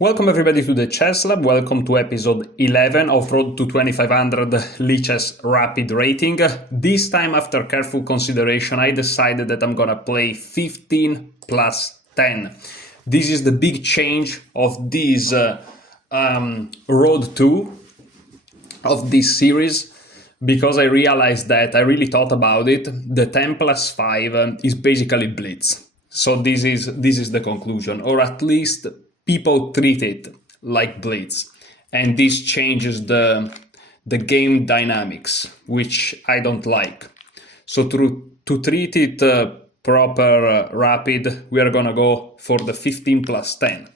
Welcome everybody to the Chess Lab, welcome to episode 11 of Road to 2500 Lichess Rapid Rating. This time, after careful consideration, I decided that I'm gonna play 15 plus 10. This is the big change of this Road 2 of this series, because I realized that I really thought about it. The 10 plus 5 is basically blitz. So this is the conclusion, or at least people treat it like blitz, and this changes the game dynamics, which I don't like. So to treat it proper rapid, we are gonna go for the 15 plus 10.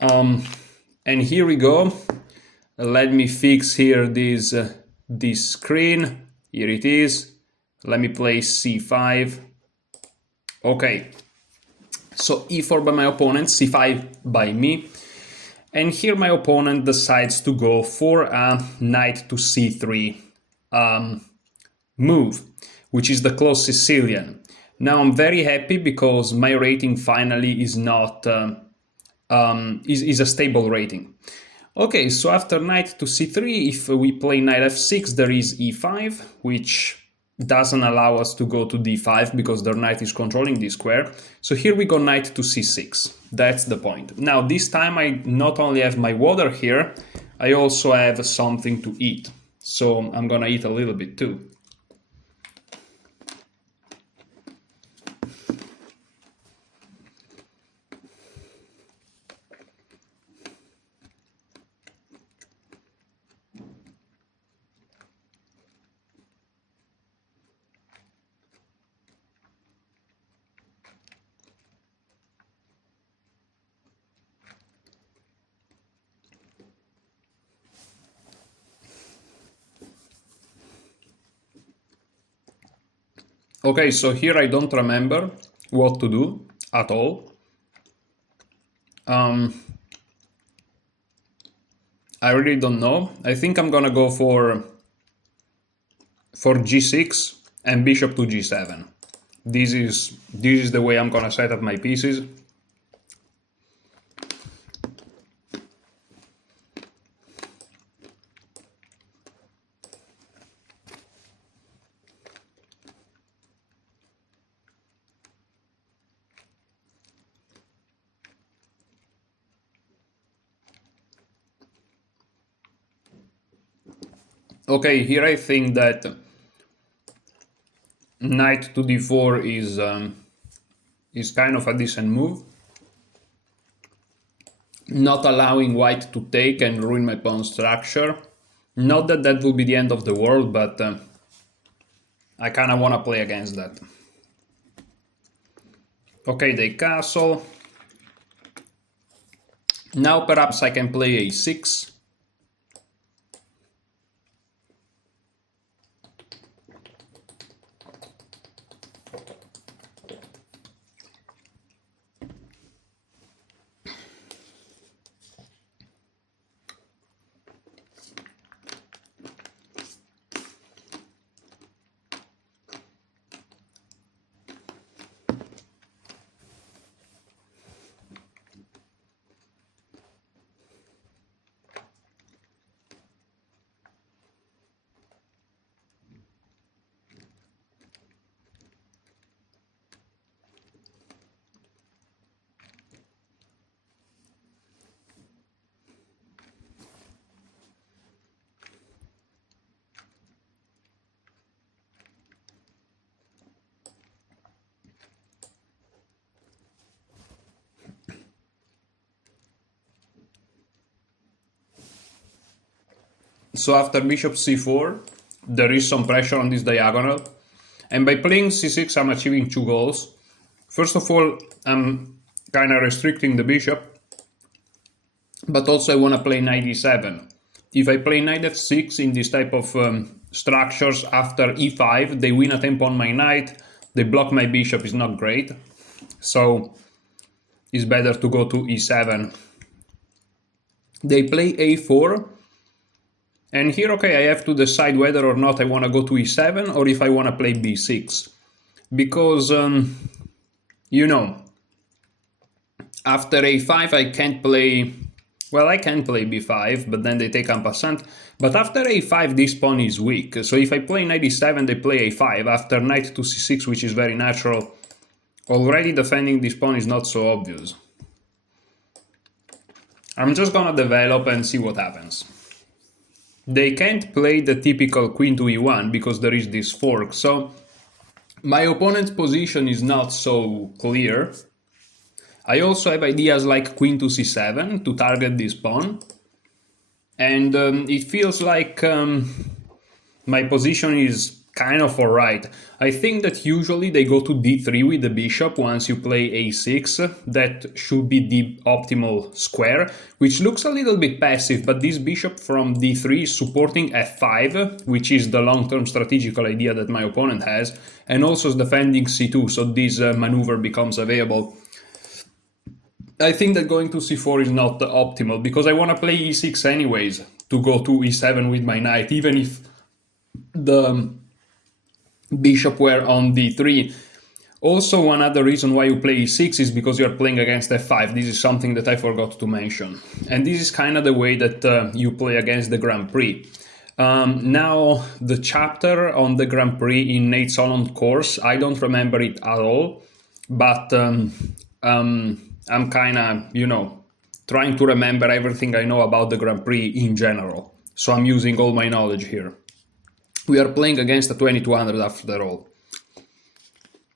And here we go. Let me fix here this screen. Here it is. Let me play c5. Okay. So e4 by my opponent, c5 by me. And here my opponent decides to go for a knight to c3 move, which is the close Sicilian. Now I'm very happy because my rating finally is not is a stable rating. Okay, so after knight to c3, if we play knight f6, there is e5, which doesn't allow us to go to d5 because their knight is controlling this square. So here we go knight to c6. That's the point. Now this time I not only have my water here, I also have something to eat. So I'm gonna eat a little bit too. Okay, so here I don't remember what to do at all. I really don't know. I think I'm gonna go for g6 and bishop to g7. This is the way I'm gonna set up my pieces. Okay, here I think that knight to d4 is kind of a decent move. Not allowing white to take and ruin my pawn structure. Not that that will be the end of the world, but I kind of want to play against that. Okay, they castle. Now perhaps I can play a6. So after bishop c4, there is some pressure on this diagonal. And by playing c6, I'm achieving two goals. First of all, I'm kind of restricting the bishop. But also I want to play knight e7. If I play knight f6 in this type of structures after e5, they win a tempo on my knight. They block my bishop, is not great. So it's better to go to e7. They play a4. And here, okay, I have to decide whether or not I want to go to e7 or if I want to play b6. Because, you know, After a5 I can't play... Well, I can play b5, but then they take en passant. But after a5 this pawn is weak, so if I play knight e7 they play a5. After knight to c6, which is very natural, already defending this pawn is not so obvious. I'm just gonna develop and see what happens. They can't play the typical queen to e1 because there is this fork, so my opponent's position is not so clear. I also have ideas like queen to c7 to target this pawn, and it feels like my position is kind of alright. I think that usually they go to d3 with the bishop once you play a6. That should be the optimal square, which looks a little bit passive, but this bishop from d3 is supporting f5, which is the long-term strategical idea that my opponent has, and also is defending c2, so this maneuver becomes available. I think that going to c4 is not optimal, because I want to play e6 anyways, to go to e7 with my knight, even if the bishop were on d3. Also, one other reason why you play e6 is because you're playing against f5. This is something that I forgot to mention. And this is kind of the way that you play against the Grand Prix. Now, the chapter on the Grand Prix in Nate Solon's course, I don't remember it at all, but I'm kind of, you know, trying to remember everything I know about the Grand Prix in general. So I'm using all my knowledge here. We are playing against a 2200 after all.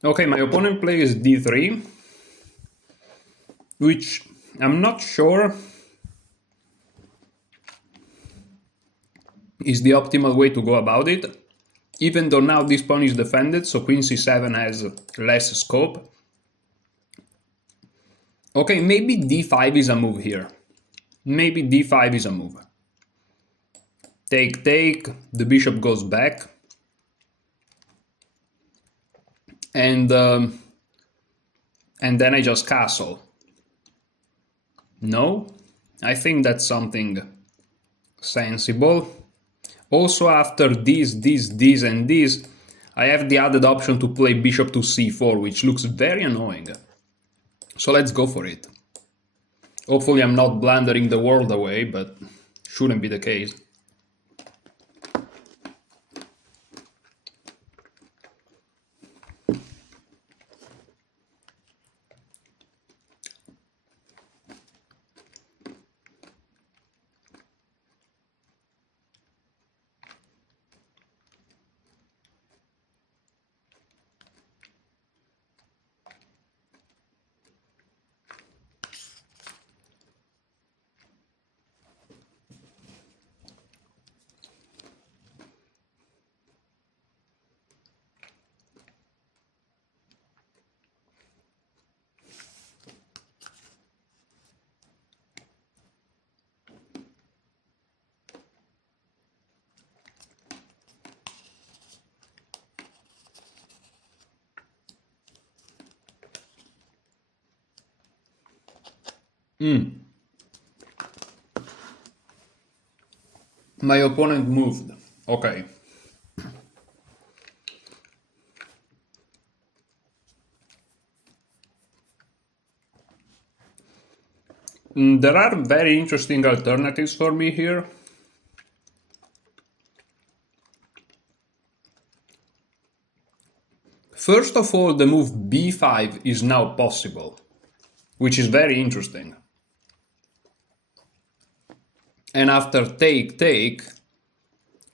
Okay, my opponent plays d3, which I'm not sure is the optimal way to go about it, even though now this pawn is defended, so queen c7 has less scope. Okay, maybe d5 is a move here. Maybe d5 is a move. Take, take, the bishop goes back. And then I just castle. No? I think that's something sensible. Also, after this, and this, I have the added option to play bishop to c4, which looks very annoying. So let's go for it. Hopefully I'm not blundering the world away, but shouldn't be the case. My opponent moved. Okay. There are very interesting alternatives for me here. First of all, the move b5 is now possible, which is very interesting. And after take, take,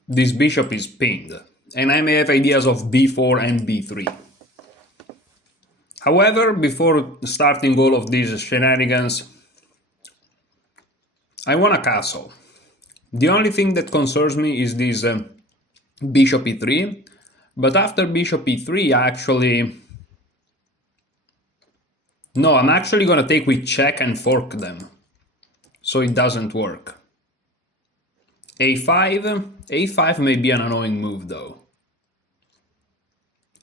this bishop is pinned, and I may have ideas of b4 and b3. However, before starting all of these shenanigans, I want a castle. The only thing that concerns me is this bishop e3, but after bishop e3, no, I'm actually gonna take with check and fork them, so it doesn't work. a5 may be an annoying move though.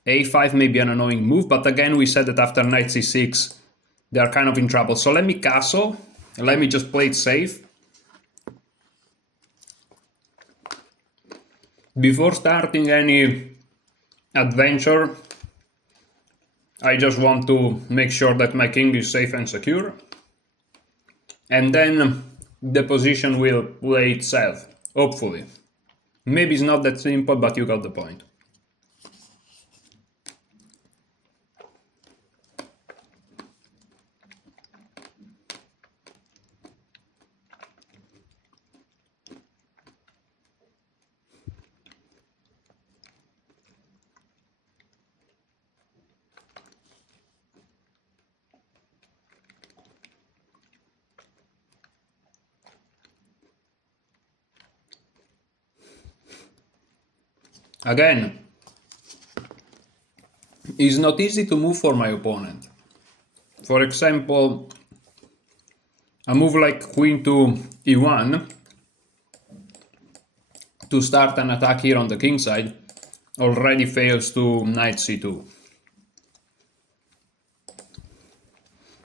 a5 may be an annoying move, but again we said that after knight c6 they are kind of in trouble. So let me castle, and let me just play it safe. Before starting any adventure, I just want to make sure that my king is safe and secure. and then the position will play itself, hopefully. Maybe it's not that simple, but you got the point. Again, it's not easy to move for my opponent. For example, a move like queen to e1 to start an attack here on the king side already fails to knight c2.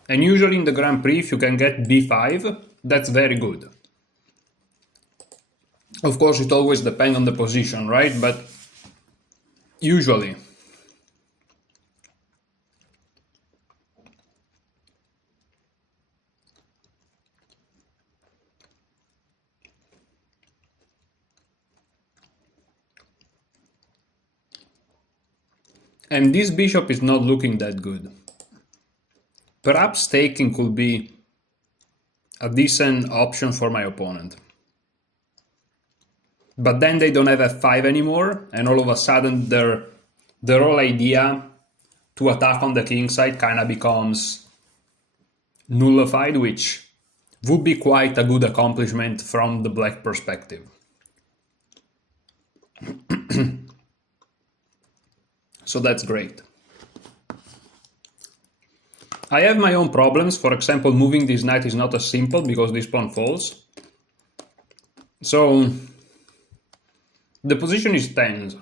And usually in the Grand Prix, if you can get b5, that's very good. Of course, it always depends on the position, right? But usually. And this bishop is not looking that good. Perhaps taking could be a decent option for my opponent. But then they don't have f5 anymore, and all of a sudden their whole idea to attack on the king side kind of becomes nullified, which would be quite a good accomplishment from the black perspective. So that's great. I have my own problems. For example, moving this knight is not as simple because this pawn falls. So the position is tense.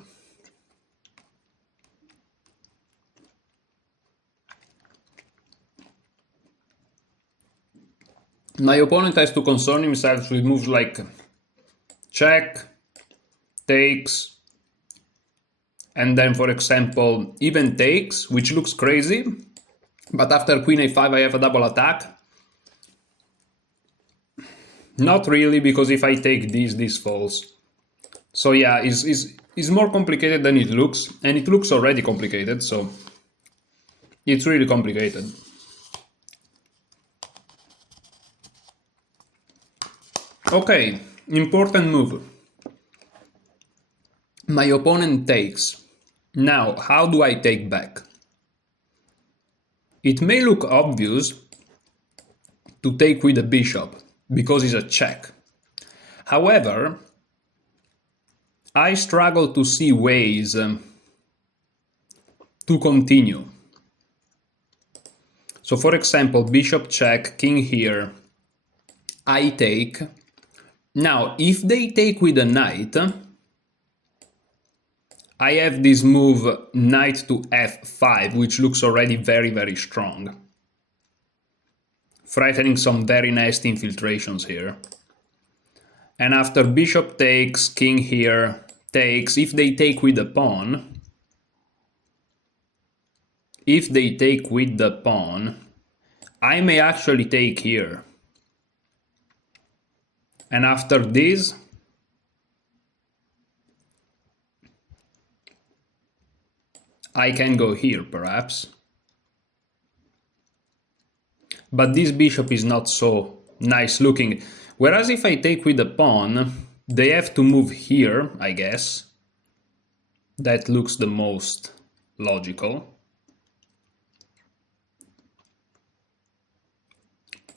My opponent has to concern himself with moves like check, takes, and then, for example, even takes, which looks crazy, but after queen a5 I have a double attack. Not really, because if I take this falls. So yeah, it's more complicated than it looks, and it looks already complicated, so it's really complicated. Okay, important move. My opponent takes. Now, how do I take back? It may look obvious to take with the bishop, because it's a check. However, I struggle to see ways to continue. So for example, bishop check, king here, I take. Now, if they take with a knight, I have this move knight to f5, which looks already very, very strong. Threatening some very nasty infiltrations here. And after bishop takes, king here takes, if they take with the pawn, I may actually take here. And after this, I can go here, perhaps. But this bishop is not so nice looking. Whereas if I take with the pawn, they have to move here, I guess. That looks the most logical.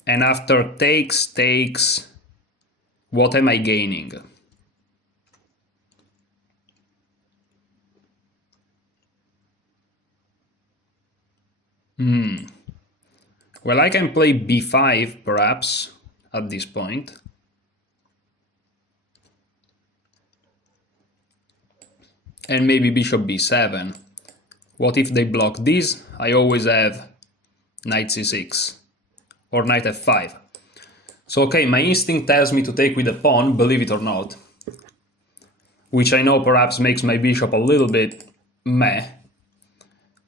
And after takes, takes, what am I gaining? Well, I can play b5, perhaps, at this point. And maybe bishop b7. What if they block this? I always have knight c6 or knight f5. So okay, my instinct tells me to take with a pawn, believe it or not. Which I know perhaps makes my bishop a little bit meh.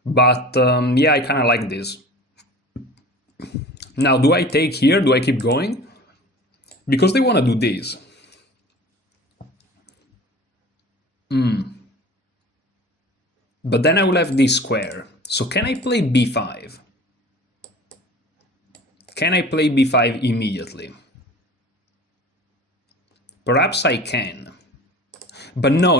But yeah, I kind of like this. Now, do I take here? Do I keep going? because they want to do this. But then I will have this square. So can I play b5? Can I play b5 immediately? Perhaps I can. But no.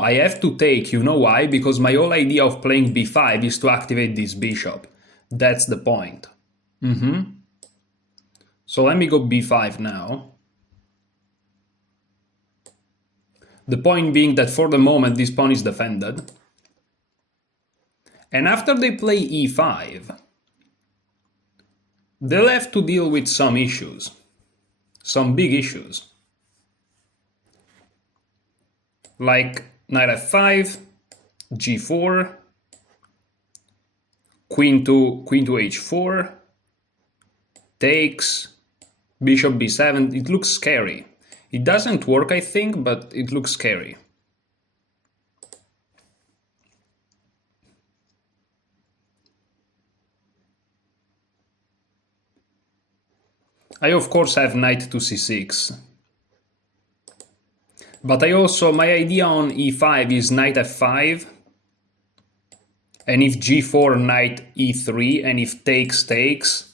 I have to take, you know why? Because my whole idea of playing b5 is to activate this bishop. That's the point. So let me go b5 now. The point being that for the moment this pawn is defended. And after they play e5, they'll have to deal with some issues. Some big issues. Like knight f5, g4, queen to h4, takes, bishop b7. It looks scary. It doesn't work, I think, but it looks scary. I of course have knight to c6. But I also, my idea on e5 is knight f5, and if g4, knight e3, and if takes.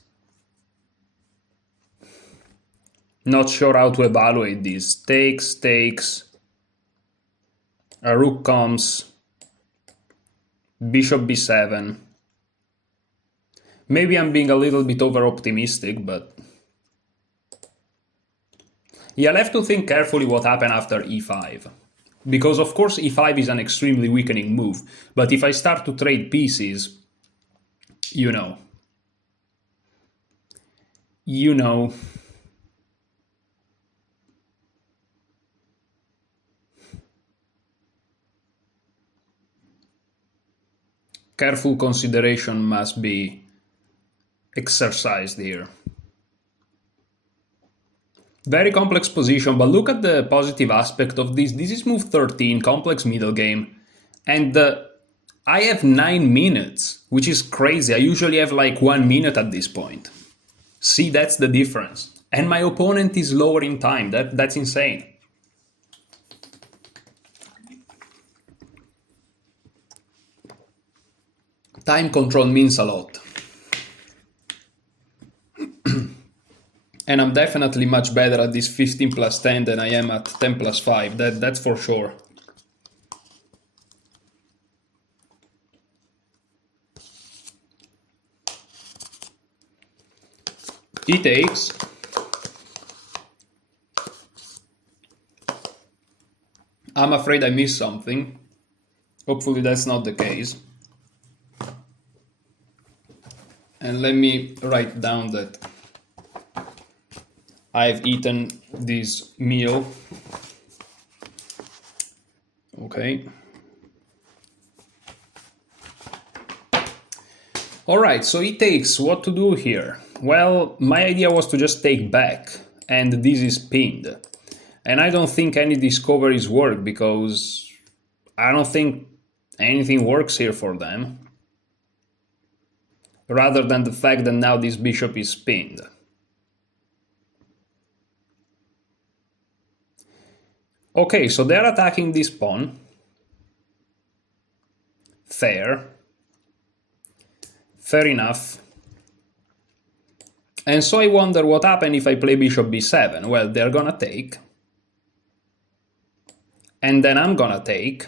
Not sure how to evaluate this. Takes, a rook comes, bishop b7. Maybe I'm being a little bit over-optimistic, but... yeah, I'll have to think carefully what happened after e5. Because of course e5 is an extremely weakening move, but if I start to trade pieces, you know. Careful consideration must be exercised here. Very complex position, but look at the positive aspect of this. This is move 13, complex middle game. And I have 9 minutes, which is crazy. I usually have like 1 minute at this point. See, that's the difference. And my opponent is lower in time. That's insane. Time control means a lot. And I'm definitely much better at this 15 plus 10 than I am at 10 plus 5, that's for sure. He takes. I'm afraid I missed something. Hopefully that's not the case. And let me write down that I've eaten this meal. Okay. Alright, so he takes. What to do here? Well, my idea was to just take back, and this is pinned. And I don't think any discoveries work, because I don't think anything works here for them. Rather than the fact that now this bishop is pinned. Okay, so they're attacking this pawn. Fair. Fair enough. And so I wonder what happens if I play bishop b7. Well, they're gonna take. And then I'm gonna take.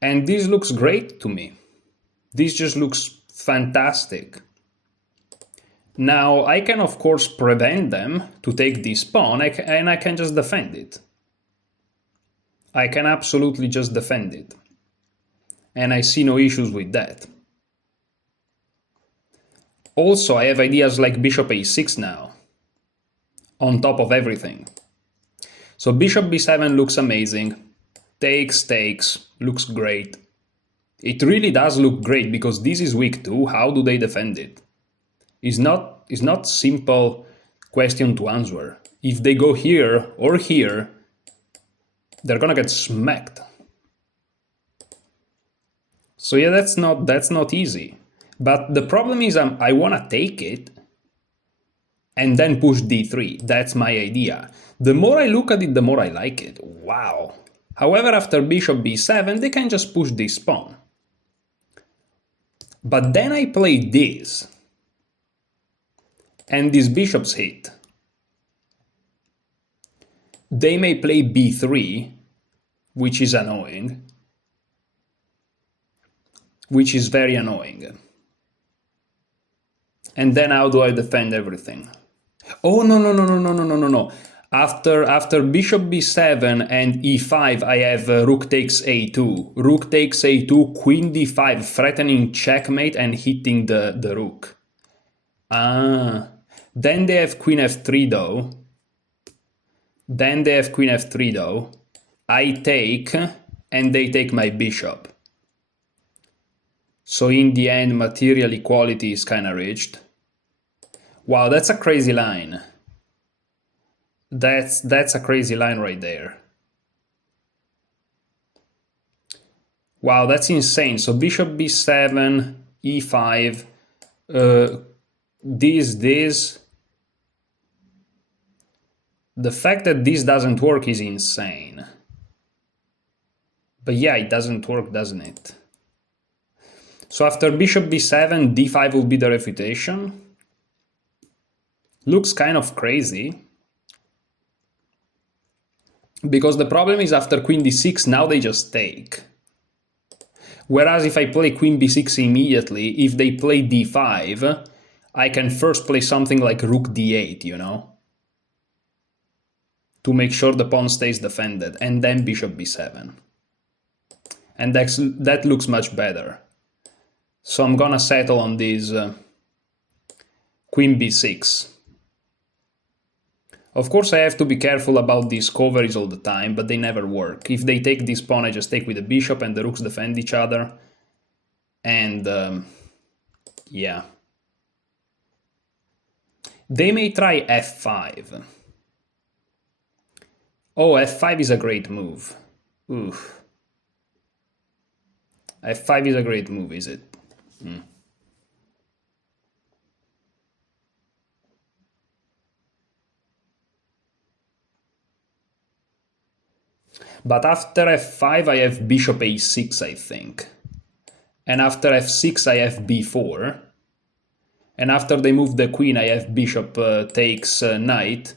And this looks great to me. This just looks fantastic. Now, I can of course prevent them to take this pawn, and I can just defend it. I can absolutely just defend it. And I see no issues with that. Also, I have ideas like bishop a6 now, on top of everything. So bishop b7 looks amazing. Takes, looks great. It really does look great, because this is weak too. How do they defend it? It's not simple question to answer. If they go here or here, they're gonna get smacked. So yeah, that's not easy. But the problem is I wanna take it, and then push d3. That's my idea. The more I look at it, the more I like it. Wow. However, after bishop b7, they can just push this pawn. But then I play this, and these bishops hit. They may play b3, which is annoying. Which is very annoying. And then how do I defend everything? Oh, no. After bishop b7 and e5, I have rook takes a2. Rook takes a2, queen d5, threatening checkmate and hitting the rook. Ah. Then they have queen f3 though. I take, and they take my bishop. So in the end, material equality is kind of reached. Wow, that's a crazy line. That's a crazy line right there. Wow, that's insane. So bishop b7, e5, this. The fact that this doesn't work is insane. But yeah, it doesn't work, doesn't it? So after bishop b7, d5 will be the refutation. Looks kind of crazy. Because the problem is after queen d6, now they just take. Whereas if I play queen b6 immediately, if they play d5, I can first play something like rook d8, you know? To make sure the pawn stays defended, and then bishop b7. And that looks much better. So I'm gonna settle on this queen b6. Of course I have to be careful about these coveries all the time, but they never work. If they take this pawn, I just take with the bishop and the rooks defend each other. And yeah. They may try f5. Oh, f5 is a great move. Oof. f5 is a great move, is it? But after f5 I have bishop a6, I think. And after f6 I have b4. And after they move the queen I have bishop takes knight.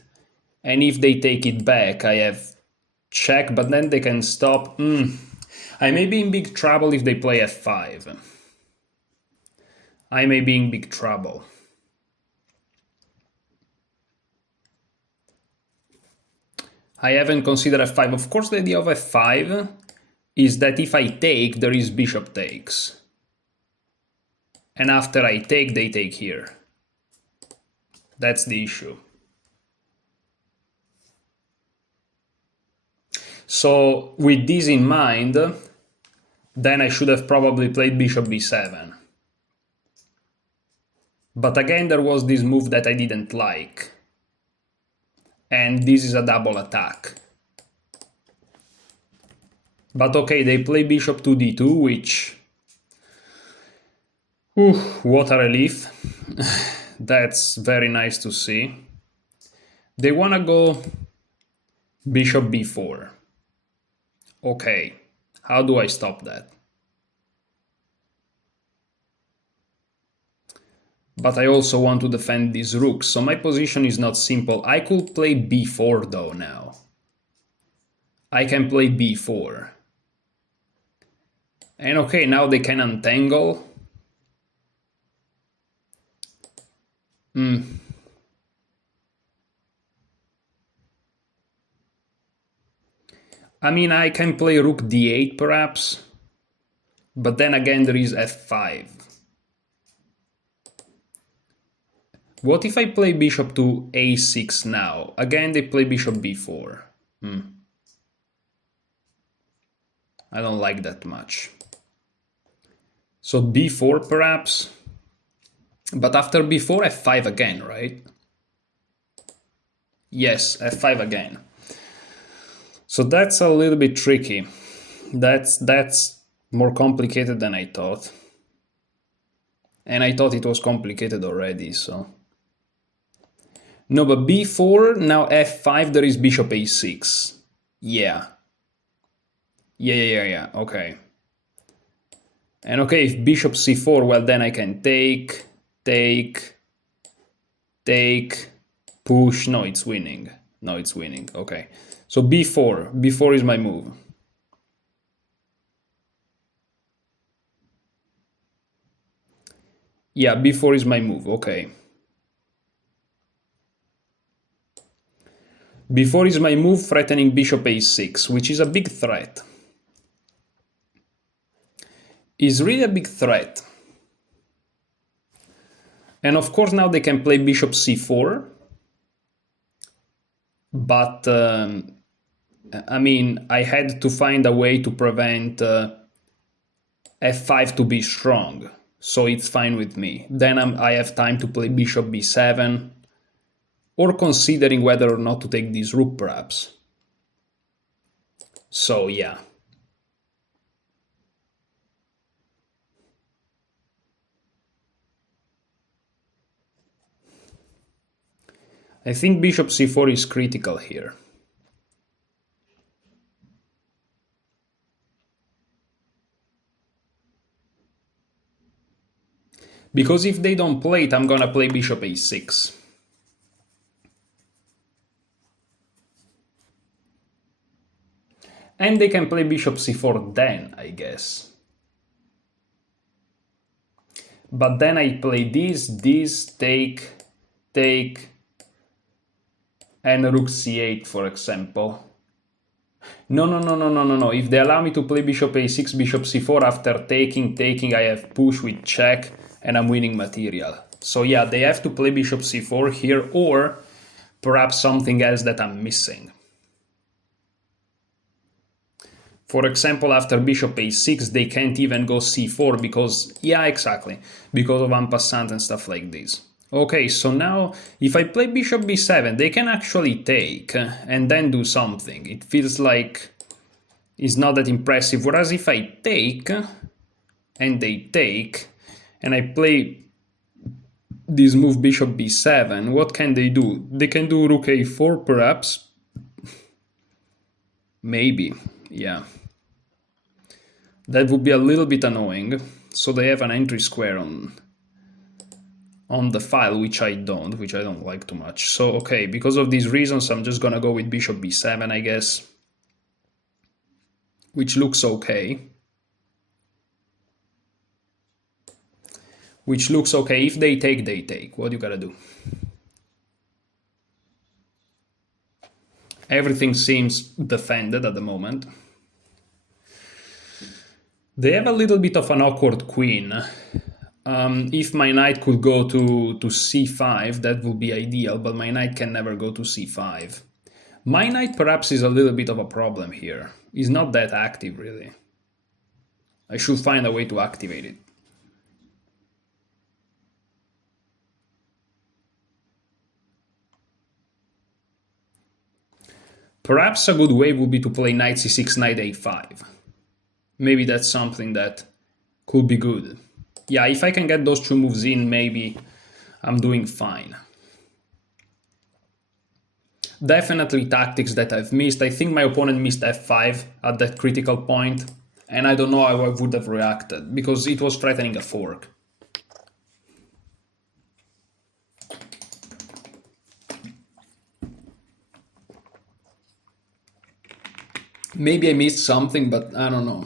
And if they take it back I have check, but then they can stop. I may be in big trouble if they play f5. I may be in big trouble. I haven't considered f5. Of course, the idea of f5 is that if I take, there is bishop takes. And after I take, they take here. That's the issue. So with this in mind, then I should have probably played bishop b7. But again, there was this move that I didn't like. And this is a double attack. But okay, they play bishop to d2, which... what a relief. That's very nice to see. They want to go bishop b4. Okay, how do I stop that? But I also want to defend these rooks, so my position is not simple. I could play b4 though now. I can play b4. And okay, now they can untangle. I mean, I can play rook d8 perhaps. But then again there is f5. What if I play bishop to a6 now? Again, they play bishop b4. I don't like that much. So b4 perhaps. But after b4, f5 again, right? Yes, f5 again. So that's a little bit tricky. That's more complicated than I thought. And I thought it was complicated already, so... No, but b4, now f5, there is bishop a6. Yeah. Yeah, okay. And okay, if bishop c4, well, then I can take, push. No, it's winning. No, it's winning. Okay. So b4 is my move. Yeah, b4 is my move. Okay. b4 is my move, threatening bishop a6, which is a big threat. Is really a big threat. And of course now they can play bishop c4, but I mean, I had to find a way to prevent f5 to be strong, so it's fine with me. Then I have time to play bishop b7, or considering whether or not to take this rook perhaps. So yeah. I think bishop c4 is critical here. Because if they don't play it, I'm gonna play bishop a6. And they can play bishop c4 then, I guess. But then I play this, take, and rook c8, for example. No. If they allow me to play bishop a6, bishop c4 after taking, I have push with check, and I'm winning material. So yeah, they have to play bishop c4 here, or perhaps something else that I'm missing. For example, after bishop a6, they can't even go c4 because, yeah, exactly, because of en passant and stuff like this. Okay, so now if I play bishop b7, they can actually take and then do something. It feels like it's not that impressive. Whereas if I take and they take and I play this move bishop b7, what can they do? They can do rook a4 perhaps. Maybe, yeah. That would be a little bit annoying. So they have an entry square on the file, which I don't like too much. So okay, because of these reasons, I'm just gonna go with bishop b7, I guess, which looks okay. If they take, they take. What you gotta do? Everything seems defended at the moment. They have a little bit of an awkward queen. If my knight could go to c5, that would be ideal, but my knight can never go to c5. My knight perhaps is a little bit of a problem here. He's not that active, really. I should find a way to activate it. Perhaps a good way would be to play knight c6, knight a5. Maybe that's something that could be good. Yeah, if I can get those two moves in, maybe I'm doing fine. Definitely tactics that I've missed. I think my opponent missed f5 at that critical point, and I don't know how I would have reacted, because it was threatening a fork. Maybe I missed something, but I don't know.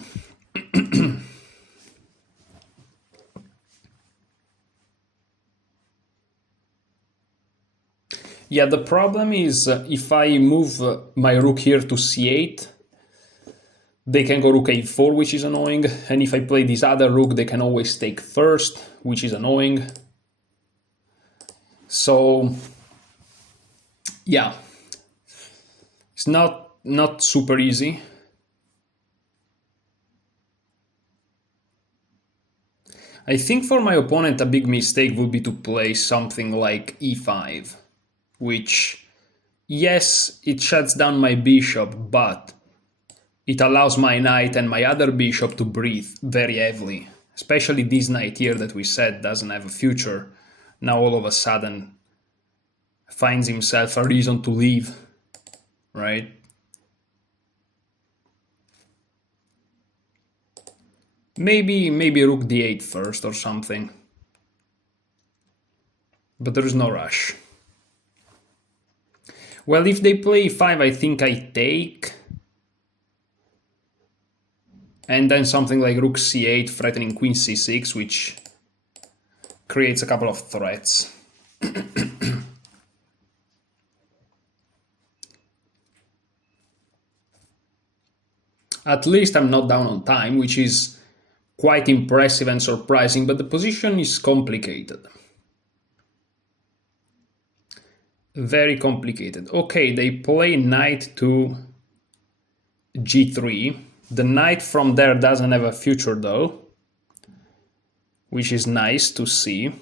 Yeah, the problem is if I move my rook here to c8, they can go rook a4, which is annoying. And if I play this other rook, they can always take first, which is annoying. So, yeah, it's not super easy. I think for my opponent a big mistake would be to play something like e5, which, yes, it shuts down my bishop, but it allows my knight and my other bishop to breathe very heavily. Especially this knight here that we said doesn't have a future. Now all of a sudden finds himself a reason to leave, right? Maybe rook d8 first or something. But there's no rush. Well, if they play e5, I think I take. And then something like rook c8 threatening queen c6, which creates a couple of threats. At least I'm not down on time, which is quite impressive and surprising, but the position is complicated. Very complicated. Okay, they play knight to g3. The knight from there doesn't have a future though, which is nice to see.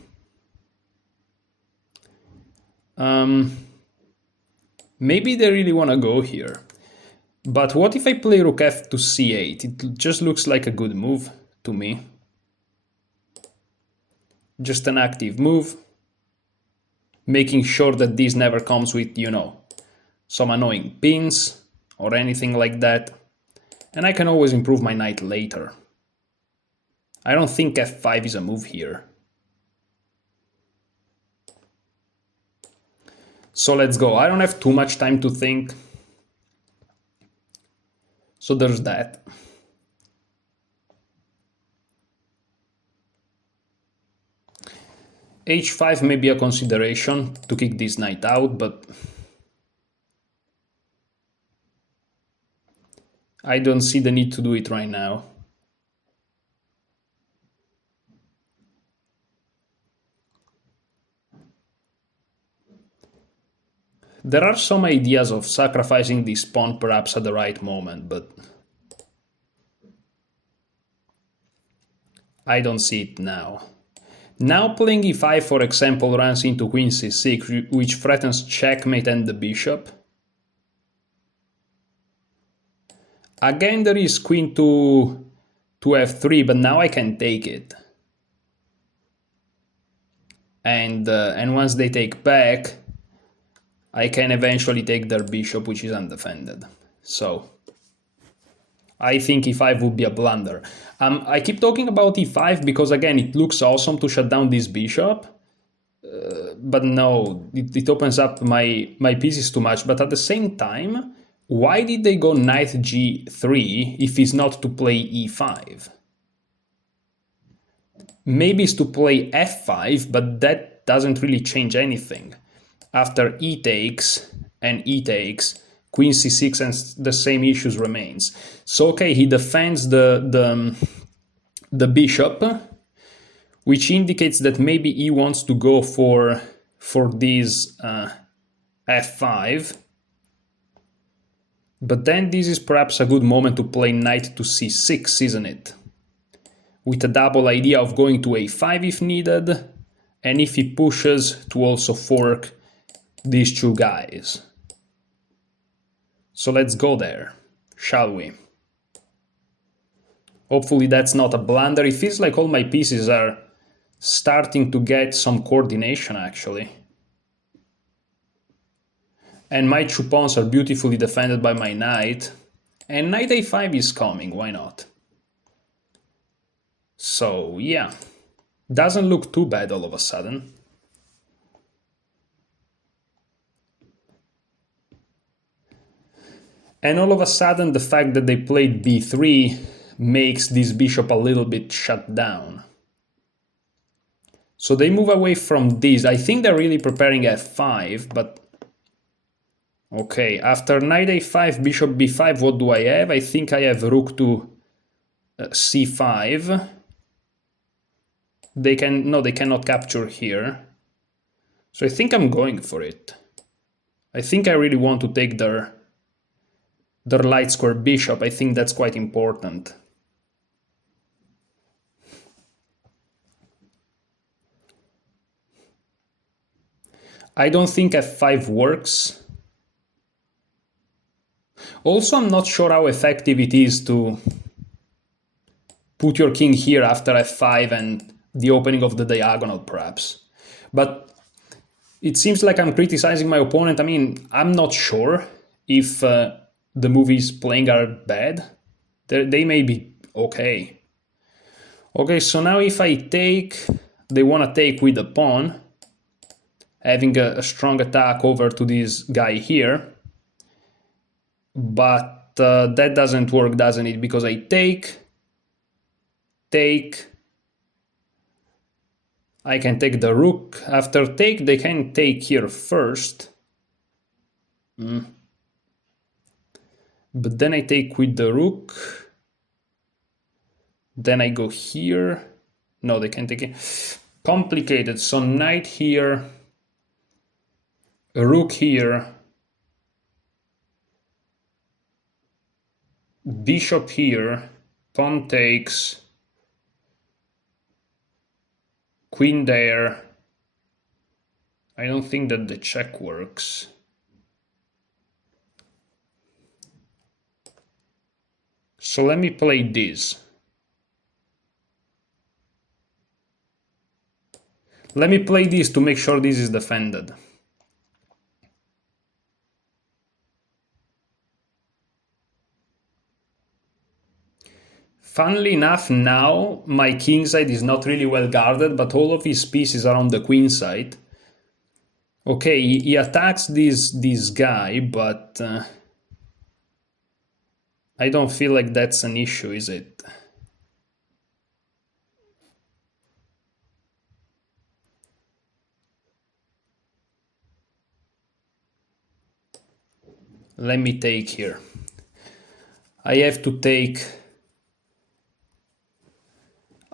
Maybe they really want to go here. But what if I play rook f to c8? It just looks like a good move to me. Just an active move. Making sure that this never comes with, you know, some annoying pins or anything like that. And I can always improve my knight later. I don't think f5 is a move here. So let's go. I don't have too much time to think. So there's that. h5 may be a consideration to kick this knight out, but I don't see the need to do it right now. There are some ideas of sacrificing this pawn perhaps at the right moment, but I don't see it now. Now playing e5, for example, runs into queen c6, which threatens checkmate and the bishop. Again, there is queen to f3, but now I can take it. And once they take back, I can eventually take their bishop, which is undefended. So I think e5 would be a blunder. I keep talking about e5 because, again, it looks awesome to shut down this bishop. But no, it opens up my pieces too much. But at the same time, why did they go knight g3 if it's not to play e5? Maybe it's to play f5, but that doesn't really change anything. After e takes and e takes, queen c6 and the same issues remains. So okay, he defends the bishop, which indicates that maybe he wants to go for this f5. But then this is perhaps a good moment to play knight to c6, isn't it? With a double idea of going to a5 if needed, and if he pushes, to also fork these two guys. So let's go there, shall we? Hopefully that's not a blunder. It feels like all my pieces are starting to get some coordination, actually. And my two pawns are beautifully defended by my knight. And knight a5 is coming, why not? So, yeah. Doesn't look too bad all of a sudden. And all of a sudden, the fact that they played b3 makes this bishop a little bit shut down. So they move away from this. I think they're really preparing f5, but... Okay, after knight a5, bishop b5, what do I have? I think I have rook to c5. They cannot capture here. So I think I'm going for it. I think I really want to take their light square bishop. I think that's quite important. I don't think f5 works. Also, I'm not sure how effective it is to put your king here after f5 and the opening of the diagonal, perhaps. But It seems like I'm criticizing my opponent. I mean, I'm not sure if the movies playing are bad. They may be okay. Okay, so now if I take, they want to take with a pawn, having a strong attack over to this guy here. But that doesn't work, doesn't it? Because I take, I can take the rook. After take, they can take here first. But then I take with the rook. Then I go here. No, they can't take it. Complicated. So knight here. A rook here. Bishop here. Pawn takes. Queen there. I don't think that the check works. So let me play this. Let me play this to make sure this is defended. Funnily enough, now my kingside is not really well guarded, but all of his pieces are on the queenside. Okay, he attacks this guy, but I don't feel like that's an issue, is it? Let me take here. I have to take.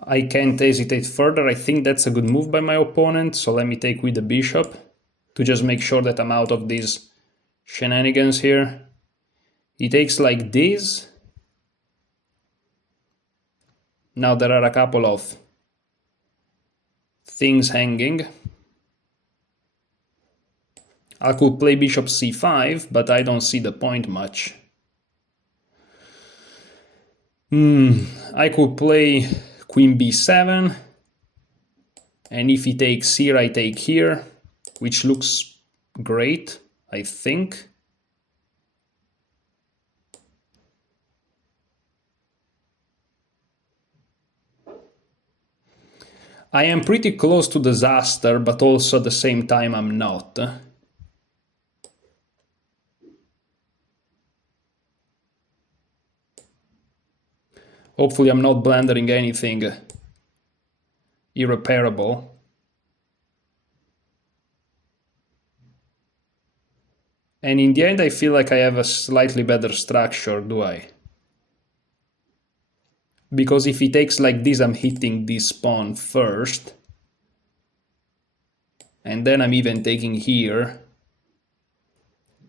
I can't hesitate further. I think that's a good move by my opponent. So let me take with the bishop to just make sure that I'm out of these shenanigans here. He takes like this. Now there are a couple of things hanging. I could play bishop c5, but I don't see the point much. I could play queen b7, and if he takes here, I take here, which looks great, I think. I am pretty close to disaster, but also at the same time I'm not. Hopefully I'm not blundering anything irreparable. And in the end I feel like I have a slightly better structure, do I? Because if he takes like this, I'm hitting this pawn first. And then I'm even taking here.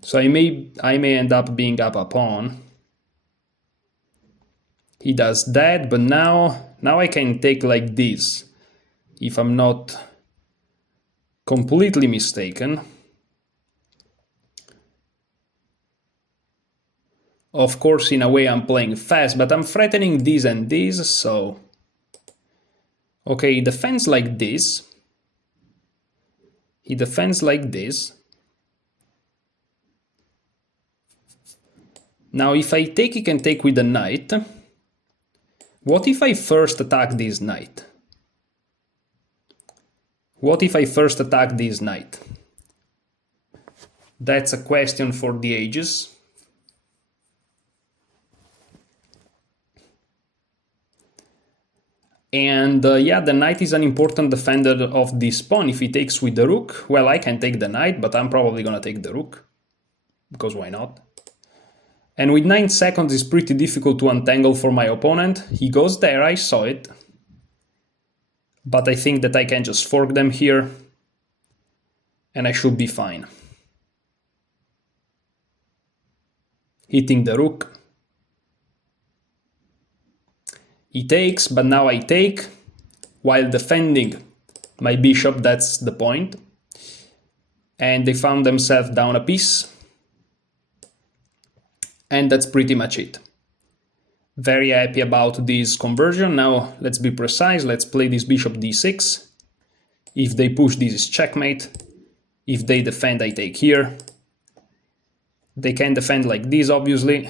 So I may end up being up a pawn. He does that, but now I can take like this, if I'm not completely mistaken. Of course, in a way I'm playing fast, but I'm threatening this and this, so... Okay, he defends like this. He defends like this. Now if I take, he can take with the knight. What if I first attack this knight? What if I first attack this knight? That's a question for the ages. And yeah, the knight is an important defender of this pawn. If he takes with the rook, well, I can take the knight, but I'm probably gonna take the rook. Because why not? And with 9 seconds it's pretty difficult to untangle for my opponent. He goes there, I saw it. But I think that I can just fork them here. And I should be fine. Hitting the rook. He takes, but now I take. While defending my bishop, that's the point. And they found themselves down a piece. And that's pretty much it. Very happy about this conversion. Now let's be precise, let's play this bishop d6. If they push, this is checkmate. If they defend, I take here. They can defend like this, obviously.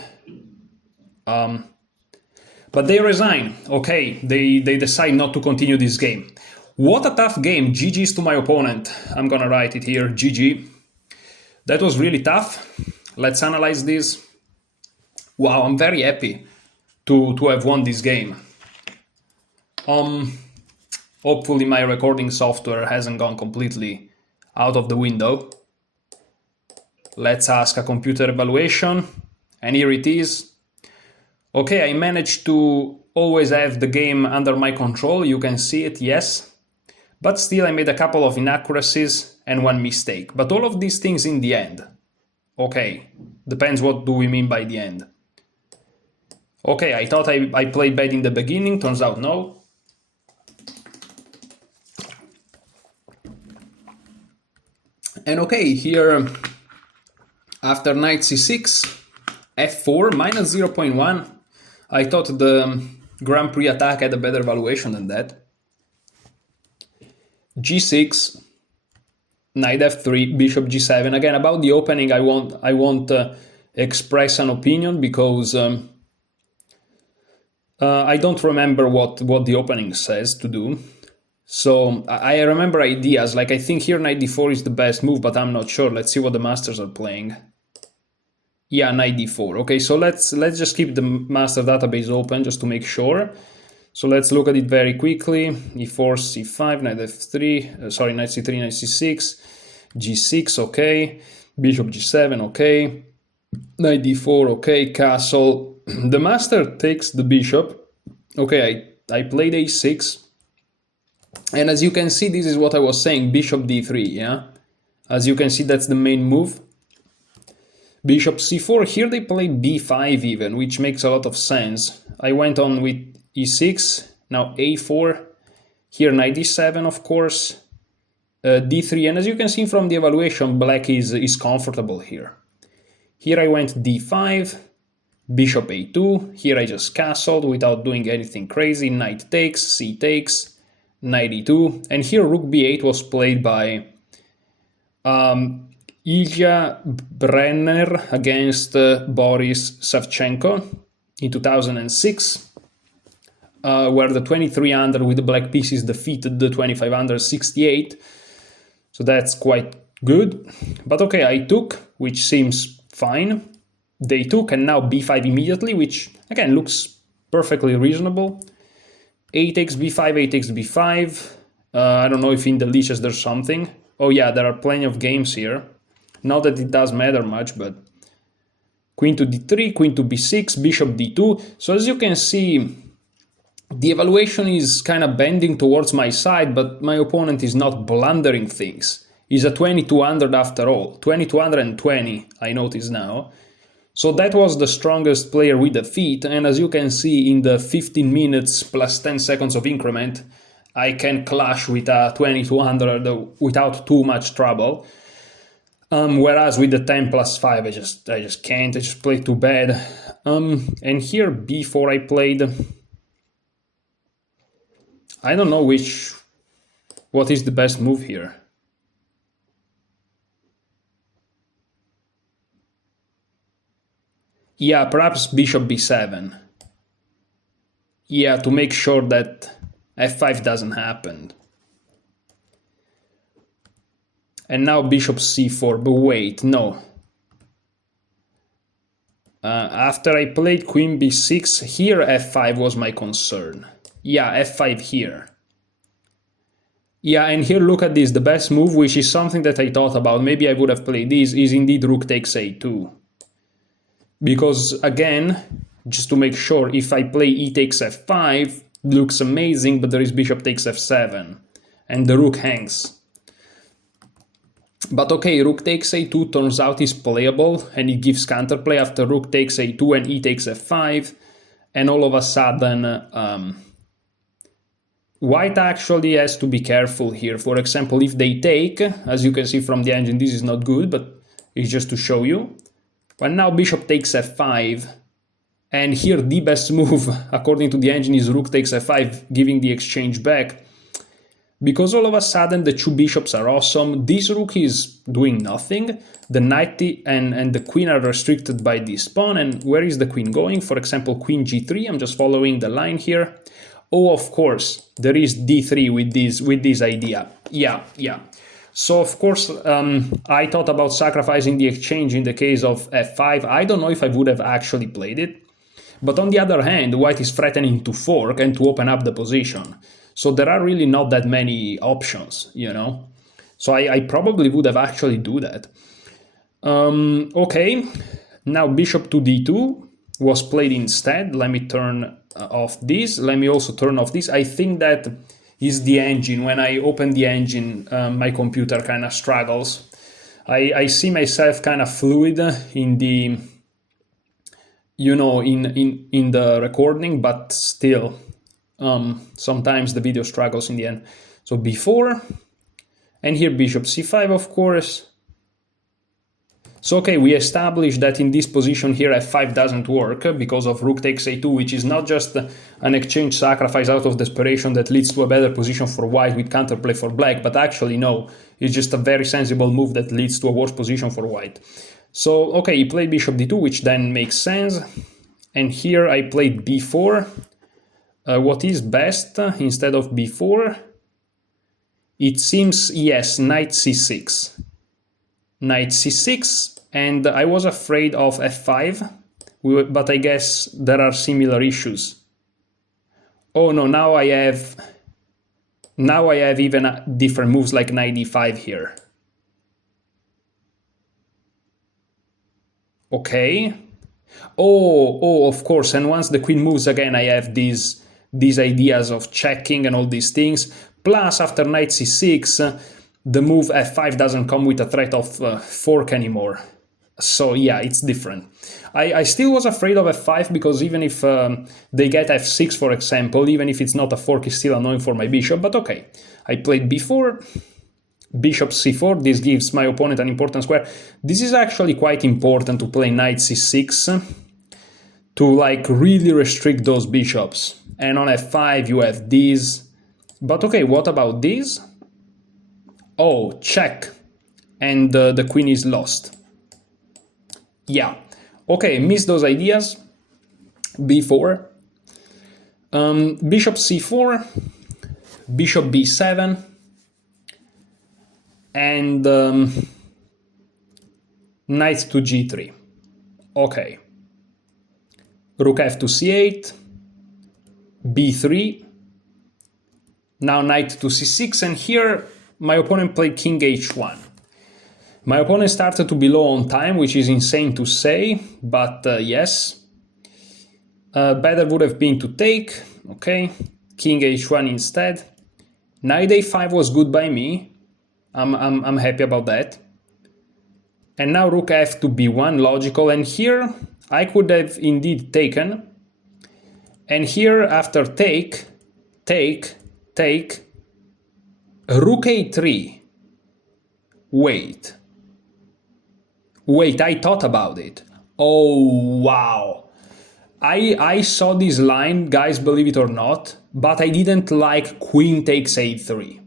But they resign. Okay, they decide not to continue this game. What a tough game. GG's to my opponent. I'm gonna write it here, GG. That was really tough. Let's analyze this. Wow, I'm very happy to have won this game. Hopefully my recording software hasn't gone completely out of the window. Let's ask a computer evaluation. And here it is. Okay, I managed to always have the game under my control. You can see it, yes. But still I made a couple of inaccuracies and one mistake. But all of these things in the end. Okay, depends what do we mean by the end. Okay, I thought I played bad in the beginning, turns out no. And okay, here after knight c6, f4, minus 0.1. I thought the Grand Prix attack had a better valuation than that. g6, knight f3, bishop g7. Again, about the opening, I won't express an opinion because I don't remember what the opening says to do. So I remember ideas, like I think here knight d4 is the best move, but I'm not sure. Let's see what the masters are playing. Yeah, knight d4. Okay, so let's just keep the master database open just to make sure. So let's look at it very quickly. e4, c5, knight f3, sorry, knight c3, knight c6, g6, okay, bishop g7, okay, knight d4, okay, castle. The master takes the bishop. Okay, I played a6. And as you can see, this is what I was saying, bishop d3, yeah? As you can see, that's the main move. Bishop c4, here they play b5 even, which makes a lot of sense. I went on with e6, now a4, here knight d7 of course, d3, and as you can see from the evaluation, black is comfortable here. Here I went d5, bishop a2, here I just castled without doing anything crazy, knight takes, c takes, knight e2, and here rook b8 was played by Ilya Brenner against Boris Savchenko in 2006, where the 2300 with the black pieces defeated the 2568. So that's quite good. But okay, I took, which seems fine. They took, and now b5 immediately, which again looks perfectly reasonable. A takes b5, a takes b5. I don't know if in the leeches there's something. Oh yeah, there are plenty of games here. Not that it does matter much, but queen to d3, queen to b6, bishop d2. So as you can see, the evaluation is kind of bending towards my side, but my opponent is not blundering things. He's a 2200 after all, 2220, I notice now. So that was the strongest player we defeat, and as you can see in the 15 minutes plus 10 seconds of increment, I can clash with a 2200 without too much trouble. Whereas with the 10 plus 5, I just can't, I just played too bad. And here b4 I played. I don't know what is the best move here. Yeah, perhaps bishop b7. Yeah, to make sure that f5 doesn't happen. And now bishop c4, but wait, no. After I played queen b6, here f5 was my concern. Yeah, f5 here. Yeah, and here look at this, the best move, which is something that I thought about, maybe I would have played this, is indeed rook takes a2. Because again, just to make sure, if I play e takes f5, looks amazing, but there is bishop takes f7, and the rook hangs. But okay, rook takes a2 turns out is playable, and it gives counterplay after rook takes a2 and e takes f5, and all of a sudden white actually has to be careful here. For example, if they take, as you can see from the engine, this is not good, but it's just to show you. But now bishop takes f5, and here the best move, according to the engine, is rook takes f5, giving the exchange back. because all of a sudden the two bishops are awesome. This rook is doing nothing. The knight and the queen are restricted by this pawn. And where is the queen going? For example, queen g3. I'm just following the line here. Oh, of course, there is d3 with this idea. Yeah. So, of course, I thought about sacrificing the exchange in the case of f5. I don't know if I would have actually played it. But on the other hand, white is threatening to fork and to open up the position. So there are really not that many options, you know. So I probably would have actually do that. Okay, now bishop to d2 was played instead. Let me turn off this. Let me also turn off this. I think that is the engine. When I open the engine, my computer kind of struggles. I see myself kind of fluid in the, you know, in the recording, but still, sometimes the video struggles in the end. So b4, and here bishop c5, of course. So, okay, we established that in this position here f5 doesn't work because of rook takes a2, which is not just an exchange sacrifice out of desperation that leads to a better position for white with counterplay for black, but actually no, it's just a very sensible move that leads to a worse position for white. So, okay, he played bishop d2, which then makes sense. And here I played b4. What is best instead of b4? It seems, yes, knight c6. Knight c6, and I was afraid of f5, but I guess there are similar issues. Oh no, now I have even different moves like knight d5 here. Okay. Oh, of course, and once the queen moves again, I have these ideas of checking and all these things. Plus, after knight c6, the move f5 doesn't come with a threat of fork anymore. So yeah, it's different. I still was afraid of f5 because even if they get f6, for example, even if it's not a fork, it's still annoying for my bishop. But okay, I played b4, bishop c4. This gives my opponent an important square. This is actually quite important to play knight c6 to like really restrict those bishops. And on f5 you have these. But okay, what about this? Oh, check. And the queen is lost. Yeah. Okay, miss those ideas. b4. Bishop c4. Bishop b7. And knight to g3. Okay. Rook f to c8. b3. Now knight to c6, and here my opponent played king h1. My opponent started to be low on time, which is insane to say, but yes. Better would have been to take, okay. King h1 instead. Knight a5 was good by me. I'm happy about that. And now rook f to b1, logical, and here I could have indeed taken. And here after take, rook a3. Wait, I thought about it. Oh, wow. I saw this line, guys, believe it or not, but I didn't like queen takes a3.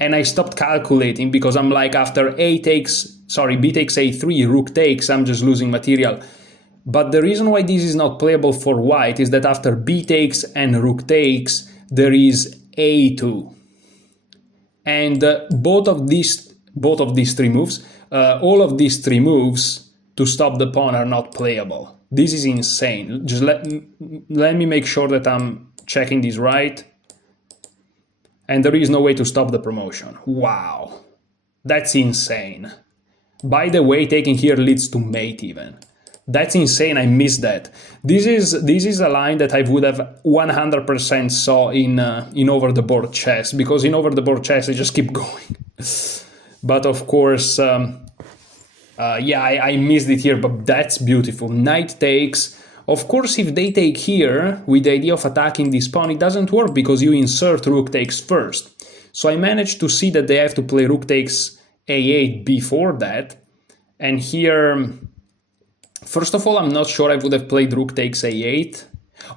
And I stopped calculating because I'm like, after b takes a3, rook takes, I'm just losing material. But the reason why this is not playable for white is that after b takes and rook takes, there is a2. And both of these three moves, all of these three moves to stop the pawn are not playable. This is insane. Just let me make sure that I'm checking this right. And there is no way to stop the promotion. Wow. That's insane. By the way, taking here leads to mate even. That's insane, I missed that. This is a line that I would have 100% saw in over-the-board chess, because in over-the-board chess I just keep going. But of course, yeah, I missed it here, but that's beautiful. Knight takes. Of course, if they take here, with the idea of attacking this pawn, it doesn't work because you insert rook takes first. So I managed to see that they have to play rook takes a8 before that. And here, first of all, I'm not sure I would have played rook takes a8.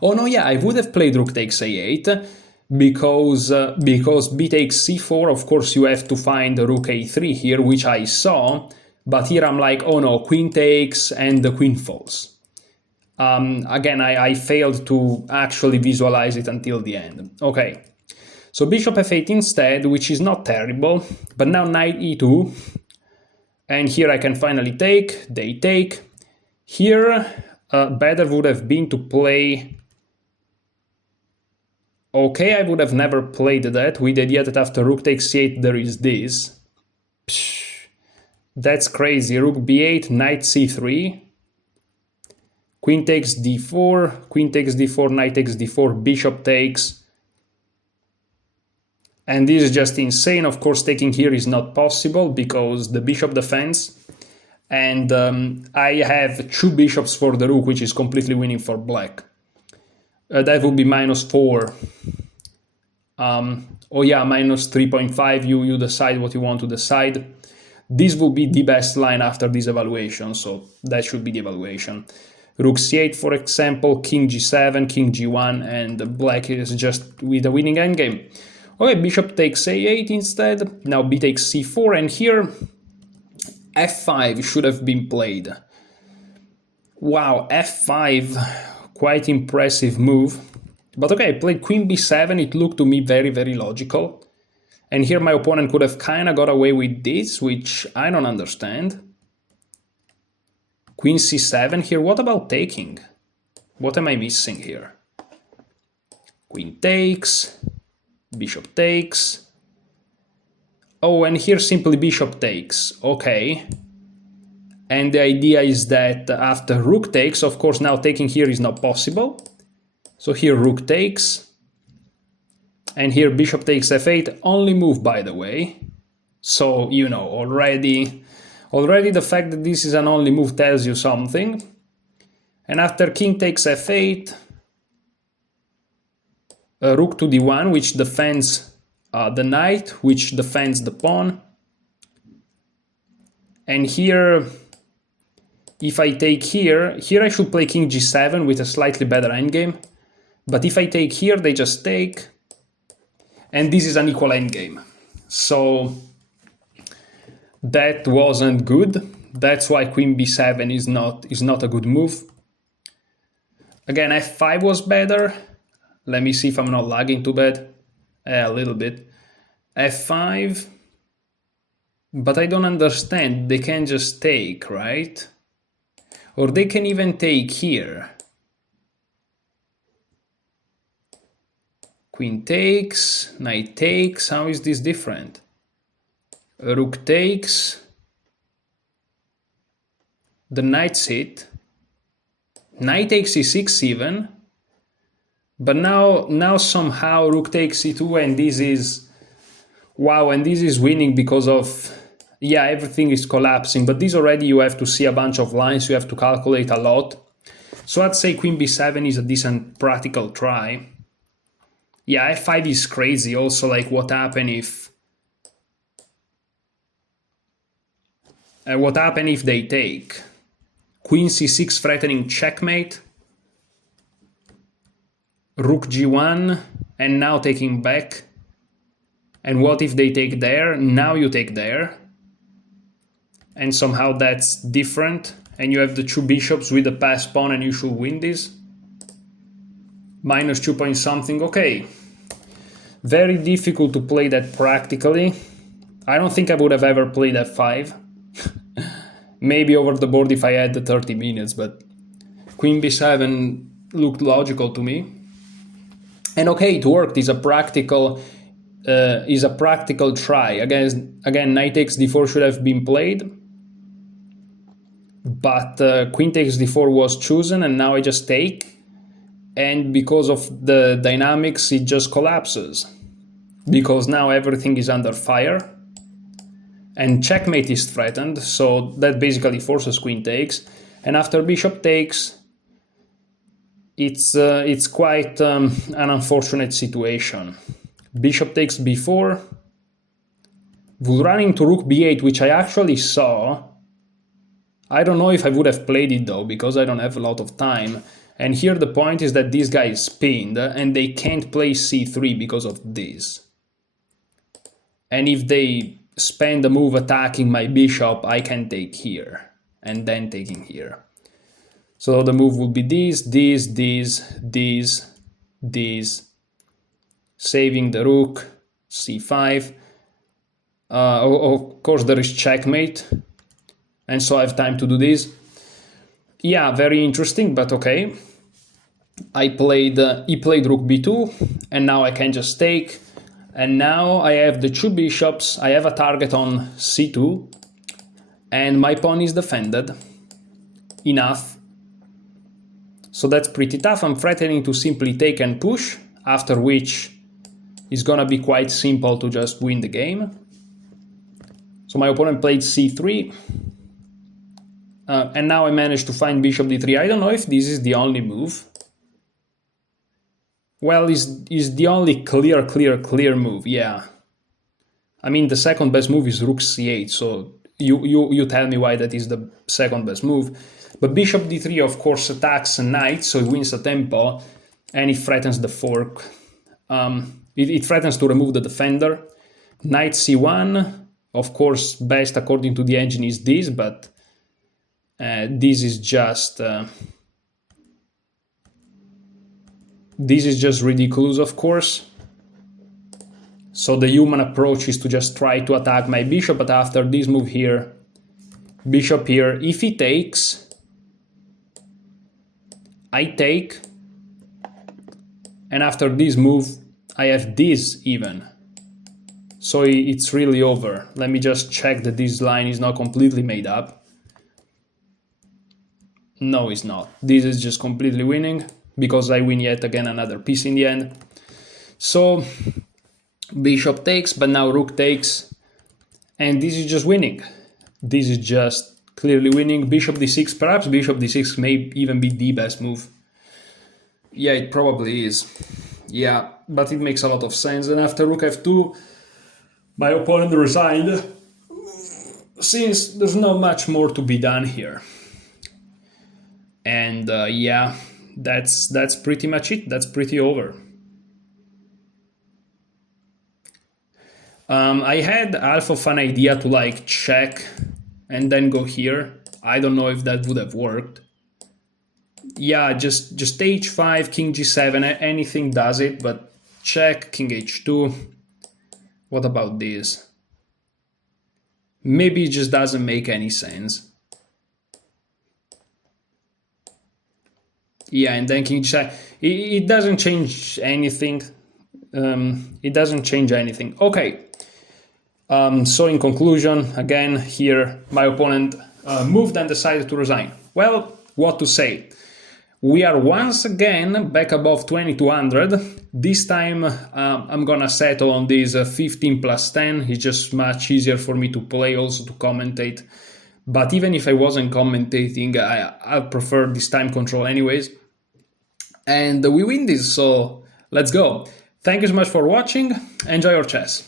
Oh no, yeah, I would have played rook takes a8. because b takes c4, of course you have to find the rook a3 here, which I saw, but here I'm like, oh no, queen takes and the queen falls. Again, I failed to actually visualize it until the end. Okay, so bishop f8 instead, which is not terrible, but now knight e2, and here I can finally take, they take. Here, better would have been to play... Okay, I would have never played that, with the idea that after rook takes c8 there is this. Psh, that's crazy. Rook b8, knight c3, queen takes d4, queen takes d4, knight takes d4, bishop takes. And this is just insane. Of course, taking here is not possible because the bishop defends. And I have 2 bishops for the rook, which is completely winning for black. That would be -4. Oh yeah, minus 3.5. You decide what you want to decide. This will be the best line after this evaluation, so that should be the evaluation. Rook c8, for example, king g7, king g1, and black is just with a winning endgame. Okay, bishop takes a8 instead. Now b takes c4, and here f5 should have been played. Wow, f5, quite impressive move. But okay, I played queen b7, it looked to me very, very logical. And here my opponent could have kind of got away with this, which I don't understand. Queen c7 here, what about taking? What am I missing here? Queen takes, bishop takes. Oh, and here simply bishop takes, okay. And the idea is that after rook takes, of course now taking here is not possible. So here rook takes, and here bishop takes f8, only move by the way. So, you know, already the fact that this is an only move tells you something. And after king takes f8, rook to d1, which defends the knight, which defends the pawn. And here, if I take here I should play king g7 with a slightly better endgame. But if I take here, they just take. And this is an equal endgame. So that wasn't good. That's why queen b7 is not a good move. Again, f5 was better. Let me see if I'm not lagging too bad. A little bit. f5. But I don't understand. They can just take, right? Or they can even take here. Queen takes, knight takes. How is this different? Rook takes. The knight's hit. Knight takes e6 even. But now somehow rook takes e2, and this is... Wow, and this is winning because of... Yeah, everything is collapsing, but this already you have to see a bunch of lines, you have to calculate a lot. So I'd say queen b7 is a decent practical try. Yeah, f5 is crazy. Also, like, what happen if... what happen if they take? Queen c6 threatening checkmate. Rook g1, and now taking back. And what if they take there? Now you take there. And somehow that's different. And you have the 2 bishops with the passed pawn, and you should win this. Minus 2 point something, okay. Very difficult to play that practically. I don't think I would have ever played f5. Maybe over the board if I had the 30 minutes, but queen b7 looked logical to me. And okay, it worked. Is a practical try. Again, knight takes d4 should have been played. But queen takes d4 was chosen, and now I just take. And because of the dynamics, it just collapses. Because now everything is under fire. And checkmate is threatened, so that basically forces queen takes. And after bishop takes, it's quite an unfortunate situation. Bishop takes b4. We'll run into rook b8, which I actually saw. I don't know if I would have played it though, because I don't have a lot of time. And here the point is that this guy is pinned and they can't play c3 because of this. And if they spend a move attacking my bishop, I can take here and then taking here. So the move will be this, saving the rook, c5. Of course there is checkmate, and so I have time to do this. Yeah, very interesting, but okay. He played rook b2, and now I can just take. And now I have the two bishops, I have a target on c2, and my pawn is defended enough. So that's pretty tough. I'm threatening to simply take and push, after which it's gonna be quite simple to just win the game. So my opponent played c3, and now I managed to find bishop d3. I don't know if this is the only move. Well, is the only clear move, yeah. I mean, the second best move is rook c8, so you tell me why that is the second best move. But bishop d3, of course, attacks a knight, so it wins a tempo, and it threatens the fork. It threatens to remove the defender. Knight c1, of course, best according to the engine is this, but this is just ridiculous, of course. So the human approach is to just try to attack my bishop, but after this move here, bishop here, if he takes, I take, and after this move, I have this even. So it's really over. Let me just check that this line is not completely made up. No, it's not. This is just completely winning, because I win yet again another piece in the end. So bishop takes, but now rook takes, and this is just winning. This is just clearly winning. Bishop d6, perhaps bishop d6 may even be the best move. Yeah, it probably is. Yeah, but it makes a lot of sense. And after rook f2, my opponent resigned, since there's not much more to be done here. And yeah, that's pretty much it. That's pretty over. I had half of an idea to like check and then go here. I don't know if that would have worked. Yeah, just h5, king g7, anything does it, but check, king h2. What about this? Maybe it just doesn't make any sense. Yeah, and then king g7. It doesn't change anything. It doesn't change anything. Okay. So in conclusion, again, here my opponent moved and decided to resign. Well, what to say? We are once again back above 2200. This time I'm gonna settle on this 15 plus 10. It's just much easier for me to play, also to commentate. But even if I wasn't commentating, I prefer this time control anyways. And we win this, so let's go. Thank you so much for watching. Enjoy your chess.